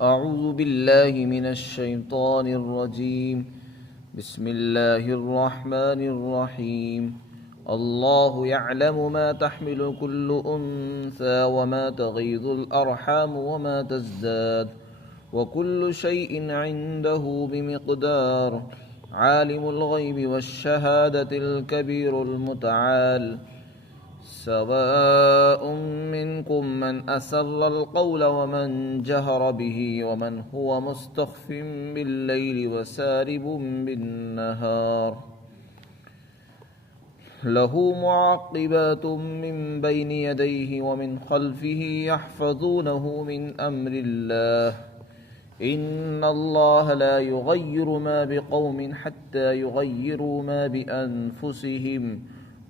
أعوذ بالله من الشيطان الرجيم. بسم الله الرحمن الرحيم. الله يعلم ما تحمل كل أنثى وما تغيض الأرحام وما تزداد وكل شيء عنده بمقدار. عالم الغيب والشهادة الكبير المتعال. سواء منكم من أسر القول ومن جهر به ومن هو مستخف بالليل وسارب بالنهار. له معقبات من بين يديه ومن خلفه يحفظونه من أمر الله. إن الله لا يغير ما بقوم حتى يغيروا ما بأنفسهم.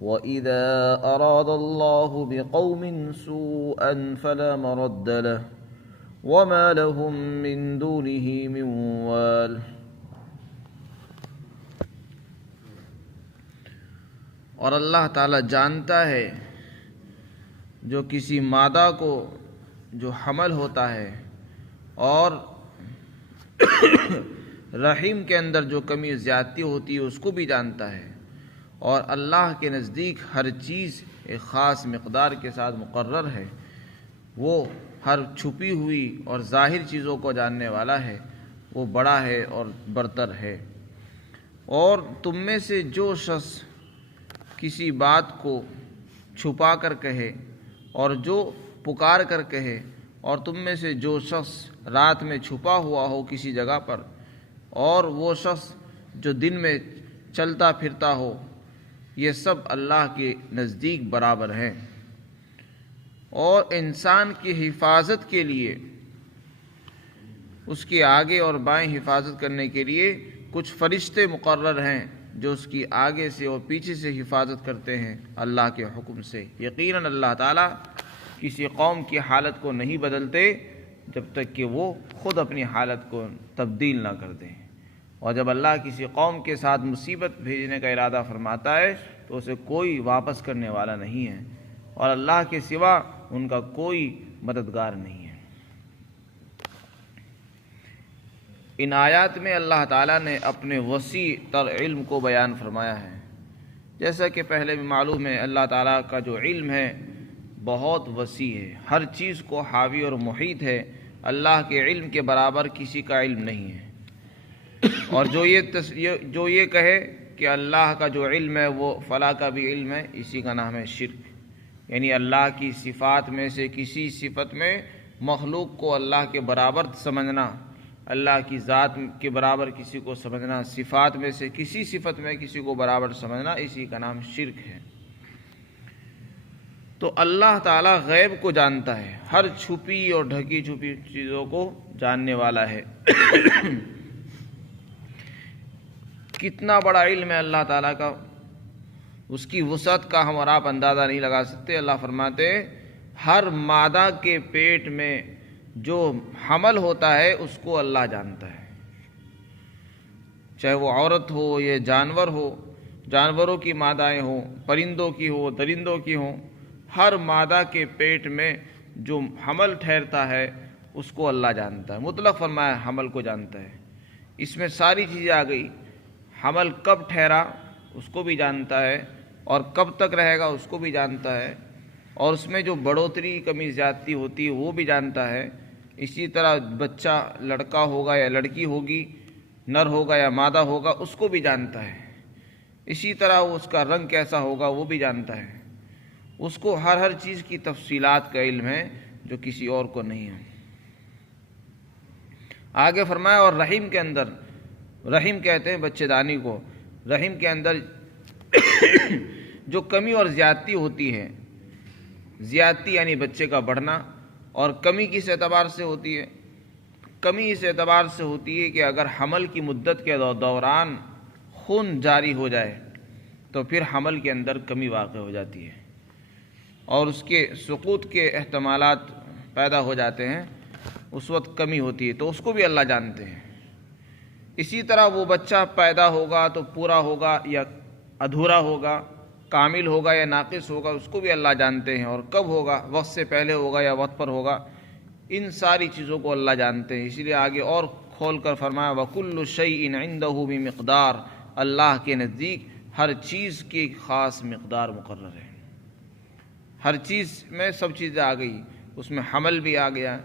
وَإِذَا أَرَادَ اللَّهُ بِقَوْمٍ سُوءًا فَلَا مَرَدَّ لَهُ وَمَا لَهُم مِّن دُونِهِ مِن وَالٍ. اور اللہ تعالیٰ جانتا ہے جو کسی مادہ کو جو حمل ہوتا ہے اور رحم کے اندر جو کمی زیادتی ہوتی ہے اس کو بھی جانتا ہے، اور اللہ کے نزدیک ہر چیز ایک خاص مقدار کے ساتھ مقرر ہے. وہ ہر چھپی ہوئی اور ظاہر چیزوں کو جاننے والا ہے، وہ بڑا ہے اور برتر ہے. اور تم میں سے جو شخص کسی بات کو چھپا کر کہے اور جو پکار کر کہے، اور تم میں سے جو شخص رات میں چھپا ہوا ہو کسی جگہ پر، اور وہ شخص جو دن میں چلتا پھرتا ہو، یہ سب اللہ کے نزدیک برابر ہیں. اور انسان کی حفاظت کے لیے، اس کے آگے اور بائیں حفاظت کرنے کے لیے کچھ فرشتے مقرر ہیں جو اس کی آگے سے اور پیچھے سے حفاظت کرتے ہیں اللہ کے حکم سے. یقیناً اللہ تعالیٰ کسی قوم کی حالت کو نہیں بدلتے جب تک کہ وہ خود اپنی حالت کو تبدیل نہ کر دیں. اور جب اللہ کسی قوم کے ساتھ مصیبت بھیجنے کا ارادہ فرماتا ہے تو اسے کوئی واپس کرنے والا نہیں ہے، اور اللہ کے سوا ان کا کوئی مددگار نہیں ہے. ان آیات میں اللہ تعالیٰ نے اپنے وسیع تر علم کو بیان فرمایا ہے. جیسا کہ پہلے بھی معلوم ہے، اللہ تعالیٰ کا جو علم ہے بہت وسیع ہے، ہر چیز کو حاوی اور محیط ہے. اللہ کے علم کے برابر کسی کا علم نہیں ہے. اور جو یہ کہے کہ اللہ کا جو علم ہے وہ فلاں کا بھی علم ہے، اسی کا نام ہے شرک. یعنی اللہ کی صفات میں سے کسی صفت میں مخلوق کو اللہ کے برابر سمجھنا، اللہ کی ذات کے برابر کسی کو سمجھنا، صفات میں سے کسی صفت میں کسی کو برابر سمجھنا، اسی کا نام شرک ہے. تو اللہ تعالیٰ غیب کو جانتا ہے، ہر چھپی اور ڈھکی چھپی چیزوں کو جاننے والا ہے. کتنا بڑا علم ہے اللہ تعالیٰ کا، اس کی وسعت کا ہم اور آپ اندازہ نہیں لگا سکتے. اللہ فرماتے ہیں ہر مادہ کے پیٹ میں جو حمل ہوتا ہے اس کو اللہ جانتا ہے، چاہے وہ عورت ہو یا جانور ہو، جانوروں کی مادائیں ہوں، پرندوں کی ہو، درندوں کی ہوں. ہر مادہ کے پیٹ میں جو حمل ٹھہرتا ہے اس کو اللہ جانتا ہے. مطلق فرمایا حمل کو جانتا ہے. اس میں ساری چیزیں آ گئی. حمل کب ٹھہرا اس کو بھی جانتا ہے، اور کب تک رہے گا اس کو بھی جانتا ہے، اور اس میں جو بڑھوتری کمی زیادتی ہوتی ہے وہ بھی جانتا ہے. اسی طرح بچہ لڑکا ہوگا یا لڑکی ہوگی، نر ہوگا یا مادہ ہوگا، اس کو بھی جانتا ہے. اسی طرح اس کا رنگ کیسا ہوگا وہ بھی جانتا ہے. اس کو ہر چیز کی تفصیلات کا علم ہے جو کسی اور کو نہیں ہے. آگے فرمایا اور رحم کے اندر، رحم کہتے ہیں بچے دانی کو، رحم کے اندر جو کمی اور زیادتی ہوتی ہے، زیادتی یعنی بچے کا بڑھنا، اور کمی کس اعتبار سے ہوتی ہے؟ کمی اس اعتبار سے ہوتی ہے کہ اگر حمل کی مدت کے دوران خون جاری ہو جائے تو پھر حمل کے اندر کمی واقع ہو جاتی ہے اور اس کے سقوط کے احتمالات پیدا ہو جاتے ہیں، اس وقت کمی ہوتی ہے. تو اس کو بھی اللہ جانتے ہیں. اسی طرح وہ بچہ پیدا ہوگا تو پورا ہوگا یا ادھورا ہوگا، کامل ہوگا یا ناقص ہوگا، اس کو بھی اللہ جانتے ہیں. اور کب ہوگا، وقت سے پہلے ہوگا یا وقت پر ہوگا، ان ساری چیزوں کو اللہ جانتے ہیں. اسی لیے آگے اور کھول کر فرمایا وَكُلُّ شَيْءٍ عِندَهُ بِمِقْدَارٍ. اللہ کے نزدیک ہر چیز کی خاص مقدار مقرر ہے. ہر چیز میں سب چیزیں آ گئی، اس میں حمل بھی آ گیا،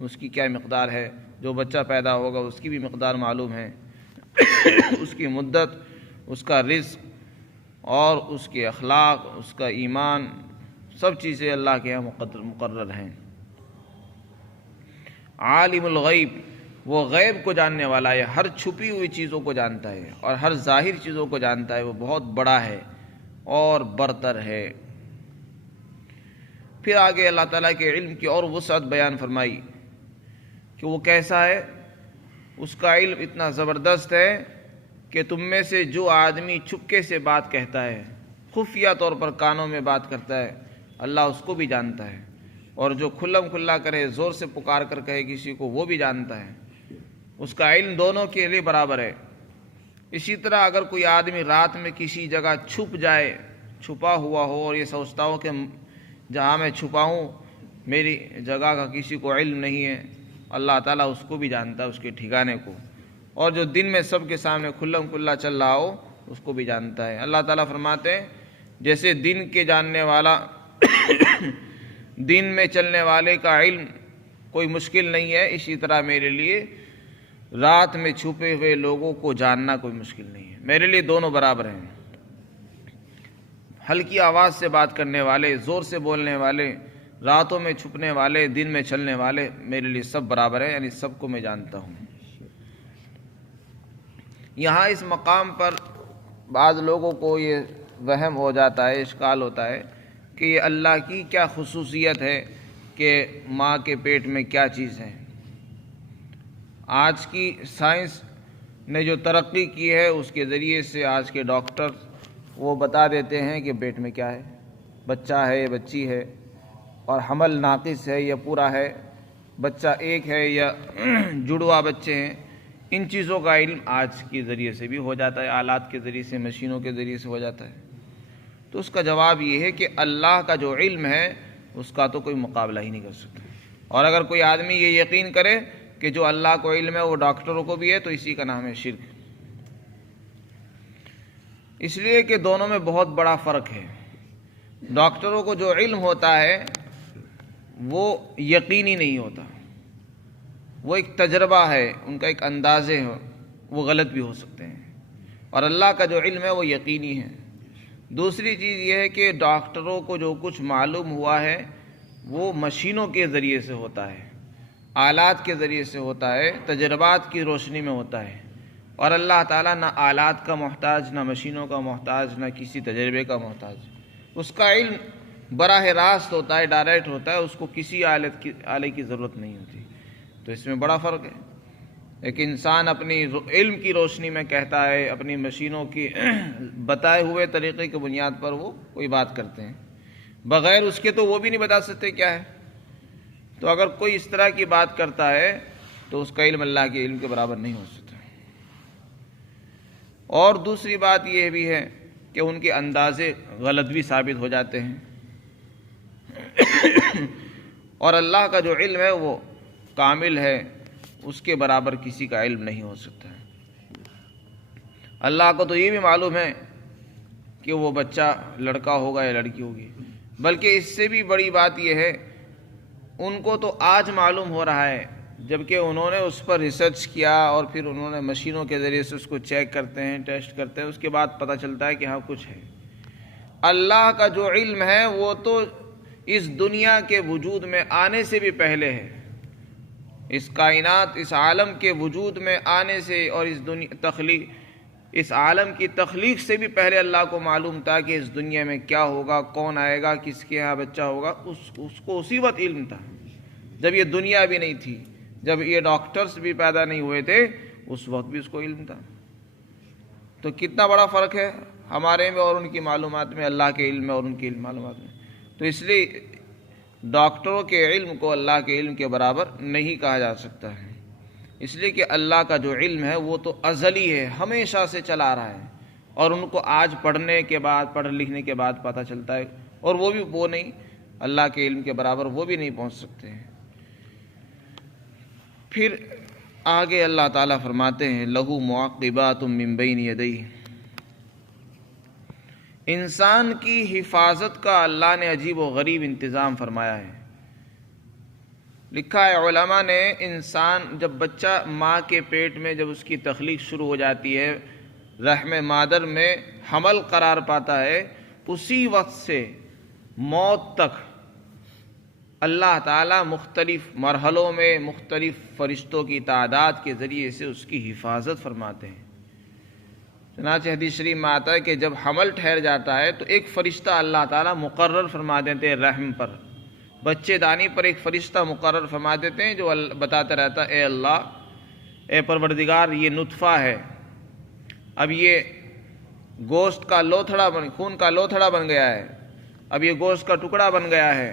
اس کی کیا مقدار ہے، جو بچہ پیدا ہوگا اس کی بھی مقدار معلوم ہے، اس کی مدت، اس کا رزق اور اس کے اخلاق، اس کا ایمان، سب چیزیں اللہ کے یہاں مقرر ہیں. عالم الغیب، وہ غیب کو جاننے والا ہے، ہر چھپی ہوئی چیزوں کو جانتا ہے اور ہر ظاہر چیزوں کو جانتا ہے. وہ بہت بڑا ہے اور برتر ہے. پھر آگے اللہ تعالیٰ کے علم کی اور وسعت بیان فرمائی کہ وہ کیسا ہے. اس کا علم اتنا زبردست ہے کہ تم میں سے جو آدمی چپکے سے بات کہتا ہے، خفیہ طور پر کانوں میں بات کرتا ہے، اللہ اس کو بھی جانتا ہے، اور جو کھلم کھلا کرے، زور سے پکار کر کہے کسی کو، وہ بھی جانتا ہے. اس کا علم دونوں کے لیے برابر ہے. اسی طرح اگر کوئی آدمی رات میں کسی جگہ چھپ جائے، چھپا ہوا ہو، اور یہ سوچتا ہو کہ جہاں میں چھپا ہوں میری جگہ کا کسی کو علم نہیں ہے، اللہ تعالیٰ اس کو بھی جانتا ہے، اس کے ٹھکانے کو. اور جو دن میں سب کے سامنے کھلم کھلا چل رہا ہو اس کو بھی جانتا ہے. اللہ تعالیٰ فرماتے ہیں جیسے دن کے جاننے والا دن میں چلنے والے کا علم کوئی مشکل نہیں ہے، اسی طرح میرے لیے رات میں چھپے ہوئے لوگوں کو جاننا کوئی مشکل نہیں ہے. میرے لیے دونوں برابر ہیں. ہلکی آواز سے بات کرنے والے، زور سے بولنے والے، راتوں میں چھپنے والے، دن میں چلنے والے، میرے لیے سب برابر ہے، یعنی سب کو میں جانتا ہوں. یہاں اس مقام پر بعض لوگوں کو یہ وہم ہو جاتا ہے، اشکال ہوتا ہے کہ یہ اللہ کی کیا خصوصیت ہے کہ ماں کے پیٹ میں کیا چیز ہے. آج کی سائنس نے جو ترقی کی ہے اس کے ذریعے سے آج کے ڈاکٹر وہ بتا دیتے ہیں کہ پیٹ میں کیا ہے، بچہ ہے یا بچی ہے، اور حمل ناقص ہے یا پورا ہے، بچہ ایک ہے یا جڑوا بچے ہیں. ان چیزوں کا علم آج کے ذریعے سے بھی ہو جاتا ہے، آلات کے ذریعے سے، مشینوں کے ذریعے سے ہو جاتا ہے. تو اس کا جواب یہ ہے کہ اللہ کا جو علم ہے اس کا تو کوئی مقابلہ ہی نہیں کر سکتا. اور اگر کوئی آدمی یہ یقین کرے کہ جو اللہ کو علم ہے وہ ڈاکٹروں کو بھی ہے تو اسی کا نام ہے شرک. اس لیے کہ دونوں میں بہت بڑا فرق ہے. ڈاکٹروں کو جو علم ہوتا ہے وہ یقینی نہیں ہوتا، وہ ایک تجربہ ہے، ان کا ایک اندازے ہے، وہ غلط بھی ہو سکتے ہیں. اور اللہ کا جو علم ہے وہ یقینی ہے. دوسری چیز یہ ہے کہ ڈاکٹروں کو جو کچھ معلوم ہوا ہے وہ مشینوں کے ذریعے سے ہوتا ہے، آلات کے ذریعے سے ہوتا ہے، تجربات کی روشنی میں ہوتا ہے. اور اللہ تعالیٰ نہ آلات کا محتاج، نہ مشینوں کا محتاج، نہ کسی تجربے کا محتاج. اس کا علم براہ راست ہوتا ہے، ڈائریکٹ ہوتا ہے، اس کو کسی آلے کی ضرورت نہیں ہوتی. تو اس میں بڑا فرق ہے. ایک انسان اپنی علم کی روشنی میں کہتا ہے، اپنی مشینوں کی بتائے ہوئے طریقے کی بنیاد پر وہ کوئی بات کرتے ہیں، بغیر اس کے تو وہ بھی نہیں بتا سکتے کیا ہے. تو اگر کوئی اس طرح کی بات کرتا ہے تو اس کا علم اللہ کے علم کے برابر نہیں ہو سکتا. اور دوسری بات یہ بھی ہے کہ ان کے اندازے غلط بھی ثابت ہو جاتے ہیں. اور اللہ کا جو علم ہے وہ کامل ہے، اس کے برابر کسی کا علم نہیں ہو سکتا. اللہ کو تو یہ بھی معلوم ہے کہ وہ بچہ لڑکا ہوگا یا لڑکی ہوگی، بلکہ اس سے بھی بڑی بات یہ ہے ان کو تو آج معلوم ہو رہا ہے، جبکہ انہوں نے اس پر ریسرچ کیا اور پھر انہوں نے مشینوں کے ذریعے سے اس کو چیک کرتے ہیں، ٹیسٹ کرتے ہیں، اس کے بعد پتہ چلتا ہے کہ ہاں کچھ ہے. اللہ کا جو علم ہے وہ تو اس دنیا کے وجود میں آنے سے بھی پہلے ہے. اس کائنات، اس عالم کے وجود میں آنے سے اور اس عالم کی تخلیق سے بھی پہلے اللہ کو معلوم تھا کہ اس دنیا میں کیا ہوگا، کون آئے گا، کس کے یہاں بچہ ہوگا. اس کو اسی وقت علم تھا جب یہ دنیا بھی نہیں تھی، جب یہ ڈاکٹرز بھی پیدا نہیں ہوئے تھے، اس وقت بھی اس کو علم تھا. تو کتنا بڑا فرق ہے ہمارے میں اور ان کی معلومات میں، اللہ کے علم میں اور ان کی معلومات میں. تو اس لیے ڈاکٹروں کے علم کو اللہ کے علم کے برابر نہیں کہا جا سکتا ہے. اس لیے کہ اللہ کا جو علم ہے وہ تو ازلی ہے، ہمیشہ سے چلا آ رہا ہے، اور ان کو آج پڑھنے کے بعد، پڑھ لکھنے کے بعد پتہ چلتا ہے، اور وہ نہیں اللہ کے علم کے برابر وہ بھی نہیں پہنچ سکتے ہیں. پھر آگے اللہ تعالیٰ فرماتے ہیں لہو معقبات من بین یدیہ، انسان کی حفاظت کا اللہ نے عجیب و غریب انتظام فرمایا ہے۔ لکھا ہے علماء نے، انسان جب بچہ ماں کے پیٹ میں جب اس کی تخلیق شروع ہو جاتی ہے، رحم مادر میں حمل قرار پاتا ہے، اسی وقت سے موت تک اللہ تعالیٰ مختلف مرحلوں میں مختلف فرشتوں کی تعداد کے ذریعے سے اس کی حفاظت فرماتے ہیں۔ چنانچہ حدیث شریف میں آتا ہے کہ جب حمل ٹھہر جاتا ہے تو ایک فرشتہ اللہ تعالیٰ مقرر فرما دیتے ہیں رحم پر، بچے دانی پر ایک فرشتہ مقرر فرما دیتے ہیں جو بتاتا رہتا ہے اے اللہ، اے پروردگار، یہ نطفہ ہے، اب یہ گوشت کا لوتھڑا خون کا لوتھڑا بن گیا ہے، اب یہ گوشت کا ٹکڑا بن گیا ہے۔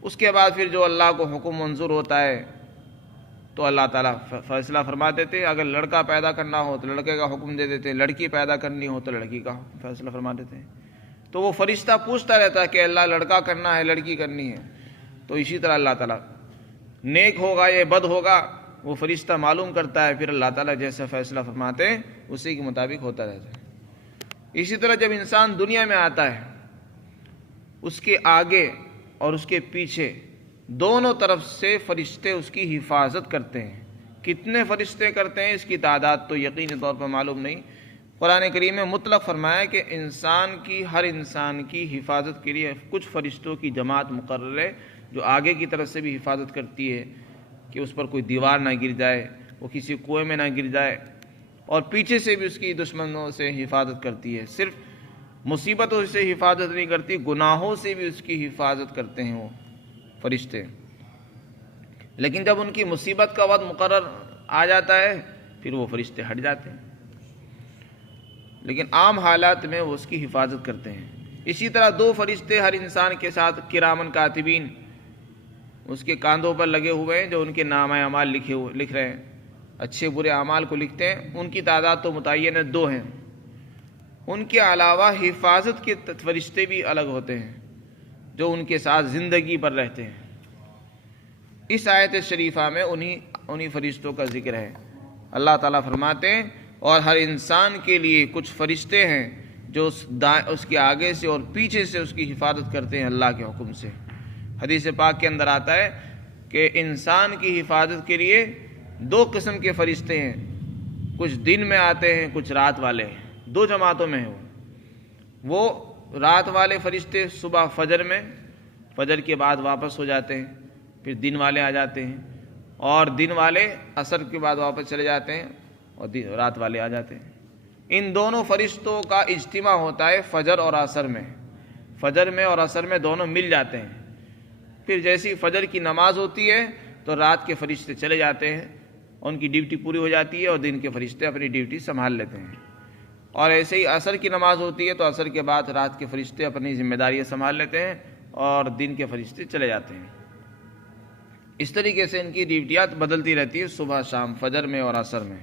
اس کے بعد پھر جو اللہ کو حکم منظور ہوتا ہے تو اللہ تعالیٰ فیصلہ فرما دیتے ہیں، اگر لڑکا پیدا کرنا ہو تو لڑکے کا حکم دے دیتے ہیں، لڑکی پیدا کرنی ہو تو لڑکی کا فیصلہ فرما دیتے ہیں۔ تو وہ فرشتہ پوچھتا رہتا ہے کہ اللہ لڑکا کرنا ہے لڑکی کرنی ہے، تو اسی طرح اللہ تعالیٰ نیک ہوگا یا بد ہوگا وہ فرشتہ معلوم کرتا ہے، پھر اللہ تعالیٰ جیسا فیصلہ فرماتے ہیں اسی کے مطابق ہوتا رہتا ہے۔ اسی طرح جب انسان دنیا میں آتا ہے، اس کے آگے اور اس کے پیچھے دونوں طرف سے فرشتے اس کی حفاظت کرتے ہیں۔ کتنے فرشتے کرتے ہیں اس کی تعداد تو یقینی طور پر معلوم نہیں۔ قرآن کریم میں مطلق فرمایا کہ ہر انسان کی حفاظت کے لیے کچھ فرشتوں کی جماعت مقرر ہے، جو آگے کی طرف سے بھی حفاظت کرتی ہے کہ اس پر کوئی دیوار نہ گر جائے، وہ کسی کنویں میں نہ گر جائے، اور پیچھے سے بھی اس کی دشمنوں سے حفاظت کرتی ہے۔ صرف مصیبتوں سے حفاظت نہیں کرتی، گناہوں سے بھی اس کی حفاظت کرتے ہیں وہ فرشتے۔ لیکن جب ان کی مصیبت کا وقت مقرر آ جاتا ہے پھر وہ فرشتے ہٹ جاتے ہیں، لیکن عام حالات میں وہ اس کی حفاظت کرتے ہیں۔ اسی طرح دو فرشتے ہر انسان کے ساتھ کرامن کاتبین اس کے کاندھوں پر لگے ہوئے ہیں، جو ان کے نامہ اعمال لکھ رہے ہیں، اچھے برے اعمال کو لکھتے ہیں۔ ان کی تعداد تو متعین ہے، 2 ہیں۔ ان کے علاوہ حفاظت کے فرشتے بھی الگ ہوتے ہیں جو ان کے ساتھ زندگی پر رہتے ہیں۔ اس آیت شریفہ میں انہی فرشتوں کا ذکر ہے۔ اللہ تعالیٰ فرماتے ہیں اور ہر انسان کے لیے کچھ فرشتے ہیں جو اس کے آگے سے اور پیچھے سے اس کی حفاظت کرتے ہیں اللہ کے حکم سے۔ حدیث پاک کے اندر آتا ہے کہ انسان کی حفاظت کے لیے 2 قسم کے فرشتے ہیں، کچھ دن میں آتے ہیں، کچھ رات والے، 2 جماعتوں میں ہیں۔ وہ رات والے فرشتے صبح فجر کے بعد واپس ہو جاتے ہیں، پھر دن والے آ جاتے ہیں، اور دن والے عصر کے بعد واپس چلے جاتے ہیں اور رات والے آ جاتے ہیں۔ ان دونوں فرشتوں کا اجتماع ہوتا ہے فجر اور عصر میں، فجر میں اور عصر میں دونوں مل جاتے ہیں۔ پھر جیسی فجر کی نماز ہوتی ہے تو رات کے فرشتے چلے جاتے ہیں، ان کی ڈیوٹی پوری ہو جاتی ہے اور دن کے فرشتے اپنی ڈیوٹی سنبھال لیتے ہیں۔ اور ایسے ہی عصر کی نماز ہوتی ہے تو عصر کے بعد رات کے فرشتے اپنی ذمہ داریاں سنبھال لیتے ہیں اور دن کے فرشتے چلے جاتے ہیں۔ اس طریقے سے ان کی ڈیوٹیاں بدلتی رہتی ہے، صبح شام، فجر میں اور عصر میں۔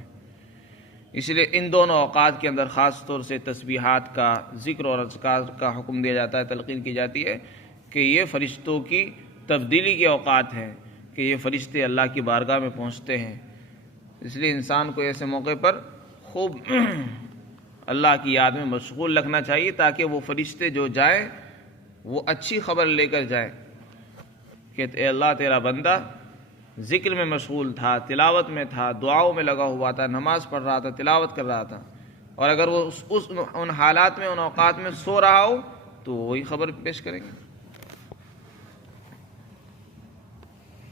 اس لیے ان دونوں اوقات کے اندر خاص طور سے تسبیحات کا ذکر اور اذکار کا حکم دیا جاتا ہے، تلقین کی جاتی ہے کہ یہ فرشتوں کی تبدیلی کے اوقات ہیں، کہ یہ فرشتے اللہ کی بارگاہ میں پہنچتے ہیں۔ اس لیے انسان کو ایسے موقع پر خوب اللہ کی یاد میں مشغول رکھنا چاہیے تاکہ وہ فرشتے جو جائیں وہ اچھی خبر لے کر جائیں کہ اے اللہ تیرا بندہ ذکر میں مشغول تھا، تلاوت میں تھا، دعاؤں میں لگا ہوا تھا، نماز پڑھ رہا تھا، تلاوت کر رہا تھا، اور اگر وہ ان حالات میں، ان اوقات میں سو رہا ہو تو وہی خبر پیش کریں گے۔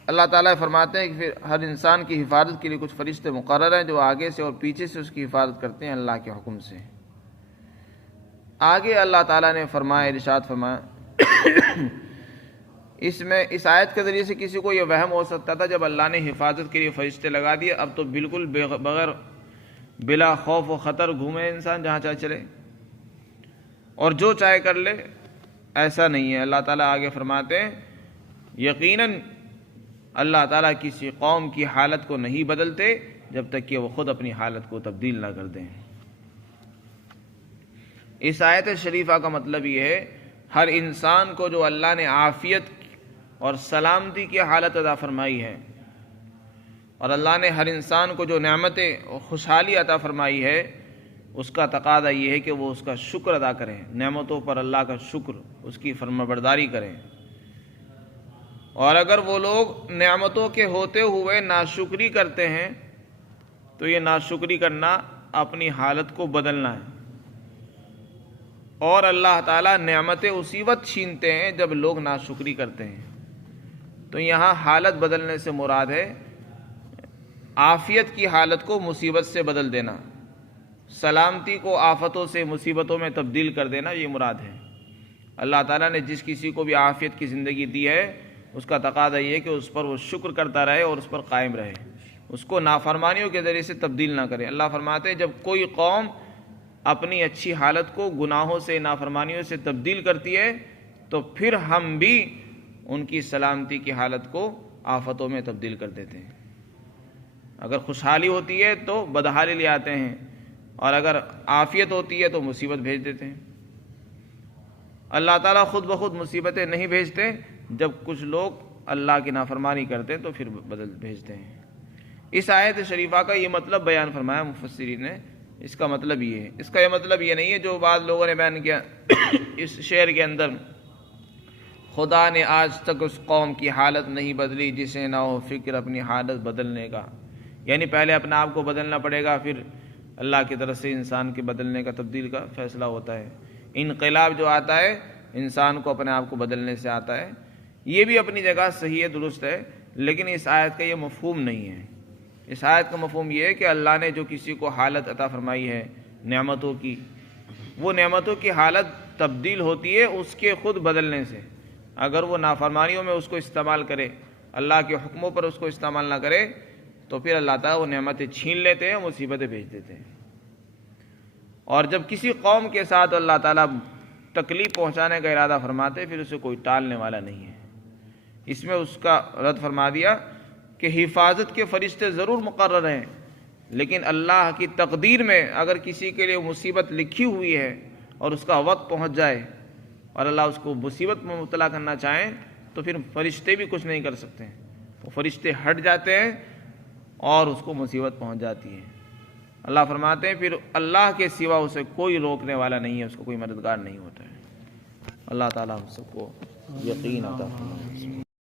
اللہ تعالیٰ فرماتے ہیں کہ پھر ہر انسان کی حفاظت کے لیے کچھ فرشتے مقرر ہیں جو آگے سے اور پیچھے سے اس کی حفاظت کرتے ہیں اللہ کے حکم سے۔ آگے اللہ تعالیٰ نے فرمایا، ارشاد فرمایا، اس آیت کے ذریعے سے کسی کو یہ وہم ہو سکتا تھا جب اللہ نے حفاظت کے لیے فرشتے لگا دیے اب تو بالکل بغیر بلا خوف و خطر گھومے انسان جہاں چاہے چلے اور جو چاہے کر لے، ایسا نہیں ہے۔ اللہ تعالیٰ آگے فرماتے ہیں یقیناً اللہ تعالیٰ کسی قوم کی حالت کو نہیں بدلتے جب تک کہ وہ خود اپنی حالت کو تبدیل نہ کر دیں۔ اس آیت شریفہ کا مطلب یہ ہے ہر انسان کو جو اللہ نے عافیت اور سلامتی کی حالت عطا فرمائی ہے، اور اللہ نے ہر انسان کو جو نعمتیں اور خوشحالی عطا فرمائی ہے اس کا تقاضا یہ ہے کہ وہ اس کا شکر ادا کریں، نعمتوں پر اللہ کا شکر، اس کی فرمانبرداری کریں۔ اور اگر وہ لوگ نعمتوں کے ہوتے ہوئے ناشکری کرتے ہیں تو یہ ناشکری کرنا اپنی حالت کو بدلنا ہے، اور اللہ تعالیٰ نعمتیں اسی وقت چھینتے ہیں جب لوگ ناشکری کرتے ہیں۔ تو یہاں حالت بدلنے سے مراد ہے عافیت کی حالت کو مصیبت سے بدل دینا، سلامتی کو آفتوں سے مصیبتوں میں تبدیل کر دینا، یہ مراد ہے۔ اللہ تعالیٰ نے جس کسی کو بھی عافیت کی زندگی دی ہے اس کا تقاضا یہ ہے کہ اس پر وہ شکر کرتا رہے اور اس پر قائم رہے، اس کو نافرمانیوں کے ذریعے سے تبدیل نہ کرے۔ اللہ فرماتے ہیں جب کوئی قوم اپنی اچھی حالت کو گناہوں سے، نافرمانیوں سے تبدیل کرتی ہے تو پھر ہم بھی ان کی سلامتی کی حالت کو آفتوں میں تبدیل کر دیتے ہیں۔ اگر خوشحالی ہوتی ہے تو بدحالی لے آتے ہیں، اور اگر عافیت ہوتی ہے تو مصیبت بھیج دیتے ہیں۔ اللہ تعالیٰ خود بخود مصیبتیں نہیں بھیجتے، جب کچھ لوگ اللہ کی نافرمانی کرتے ہیں تو پھر بھیجتے ہیں۔ اس آیت شریفہ کا یہ مطلب بیان فرمایا مفسرین نے، اس کا مطلب یہ ہے، اس کا یہ مطلب یہ نہیں ہے جو بعض لوگوں نے بیان کیا اس شعر کے اندر، خدا نے آج تک اس قوم کی حالت نہیں بدلی جسے نہ ہو فکر اپنی حالت بدلنے کا، یعنی پہلے اپنے آپ کو بدلنا پڑے گا، پھر اللہ کی طرف سے انسان کے بدلنے کا، تبدیل کا فیصلہ ہوتا ہے۔ انقلاب جو آتا ہے انسان کو اپنے آپ کو بدلنے سے آتا ہے، یہ بھی اپنی جگہ صحیح ہے، درست ہے، لیکن اس آیت کا یہ مفہوم نہیں ہے۔ اس آیت کا مفہوم یہ ہے کہ اللہ نے جو کسی کو حالت عطا فرمائی ہے نعمتوں کی، وہ نعمتوں کی حالت تبدیل ہوتی ہے اس کے خود بدلنے سے۔ اگر وہ نافرمانیوں میں اس کو استعمال کرے، اللہ کے حکموں پر اس کو استعمال نہ کرے، تو پھر اللہ تعالیٰ وہ نعمتیں چھین لیتے ہیں، مصیبتیں بھیج دیتے ہیں۔ اور جب کسی قوم کے ساتھ اللہ تعالیٰ تکلیف پہنچانے کا ارادہ فرماتے پھر اسے کوئی ٹالنے والا نہیں ہے۔ اس میں اس کا رد فرما دیا کہ حفاظت کے فرشتے ضرور مقرر ہیں، لیکن اللہ کی تقدیر میں اگر کسی کے لیے مصیبت لکھی ہوئی ہے اور اس کا وقت پہنچ جائے اور اللہ اس کو مصیبت میں مبتلا کرنا چاہیں تو پھر فرشتے بھی کچھ نہیں کر سکتے، وہ فرشتے ہٹ جاتے ہیں اور اس کو مصیبت پہنچ جاتی ہے۔ اللہ فرماتے ہیں پھر اللہ کے سوا اسے کوئی روکنے والا نہیں ہے، اس کو کوئی مددگار نہیں ہوتا ہے۔ اللہ تعالیٰ ہم سب کو یقین عطا فرمائے۔